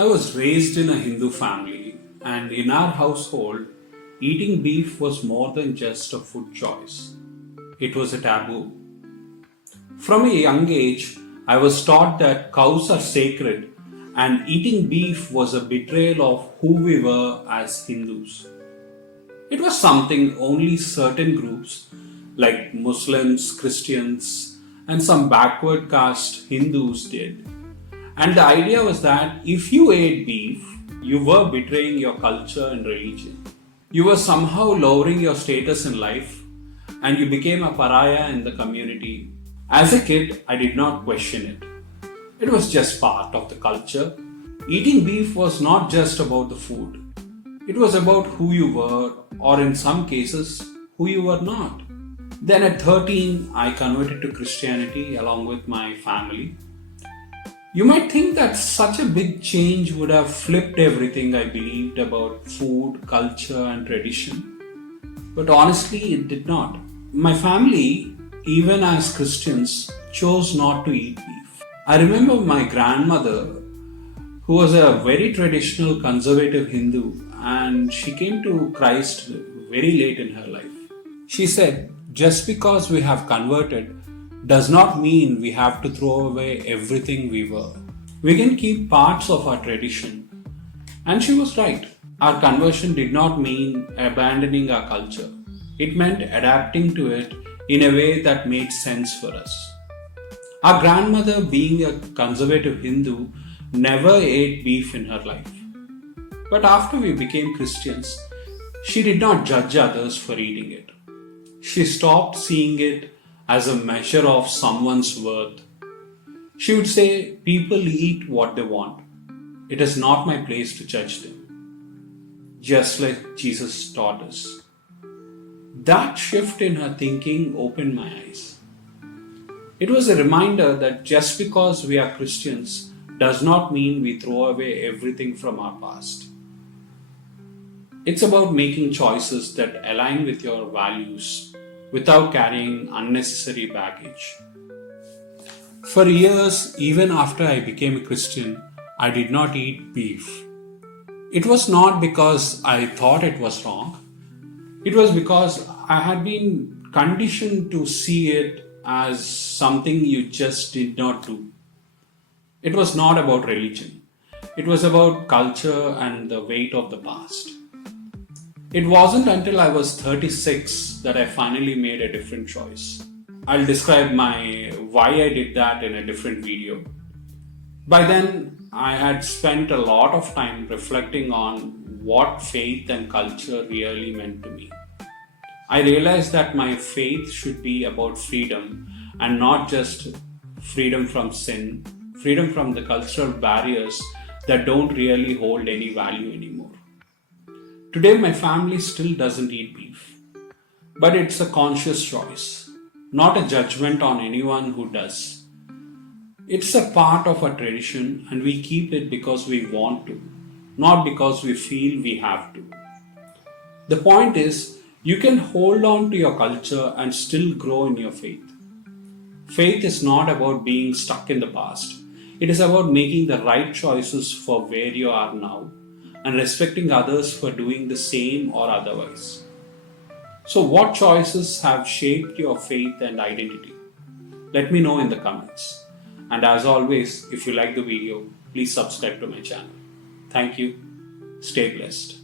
I was raised in a Hindu family, and in our household, eating beef was more than just a food choice. It was a taboo. From a young age, I was taught that cows are sacred, and eating beef was a betrayal of who we were as Hindus. It was something only certain groups, like Muslims, Christians, and some backward caste Hindus did. And the idea was that if you ate beef, you were betraying your culture and religion. You were somehow lowering your status in life, and you became a pariah in the community. As a kid, I did not question it. It was just part of the culture. Eating beef was not just about the food. It was about who you were, or in some cases, who you were not. Then at 13, I converted to Christianity along with my family. You might think that such a big change would have flipped everything I believed about food, culture, and tradition. But honestly, it did not. My family, even as Christians, chose not to eat beef. I remember my grandmother, who was a very traditional conservative Hindu, and she came to Christ very late in her life. She said, just because we have converted does not mean we have to throw away everything we were. We can keep parts of our tradition. And she was right. Our conversion did not mean abandoning our culture. It meant adapting to it in a way that made sense for us. Our grandmother, being a conservative Hindu, never ate beef in her life. But after we became Christians, she did not judge others for eating it. She stopped seeing it as a measure of someone's worth. She would say, people eat what they want. It is not my place to judge them. Just like Jesus taught us. That shift in her thinking opened my eyes. It was a reminder that just because we are Christians does not mean we throw away everything from our past. It's about making choices that align with your values without carrying unnecessary baggage. For years, even after I became a Christian, I did not eat beef. It was not because I thought it was wrong. It was because I had been conditioned to see it as something you just did not do. It was not about religion. It was about culture and the weight of the past. It wasn't until I was 36 that I finally made a different choice. I'll describe why I did that in a different video. By then, I had spent a lot of time reflecting on what faith and culture really meant to me. I realized that my faith should be about freedom and not just freedom from sin, freedom from the cultural barriers that don't really hold any value anymore. Today, my family still doesn't eat beef, but it's a conscious choice, not a judgment on anyone who does. It's a part of our tradition and we keep it because we want to, not because we feel we have to. The point is, you can hold on to your culture and still grow in your faith. Faith is not about being stuck in the past. It is about making the right choices for where you are now and respecting others for doing the same or otherwise. So, what choices have shaped your faith and identity? Let me know in the comments. And as always, if you like the video, please subscribe to my channel. Thank you. Stay blessed.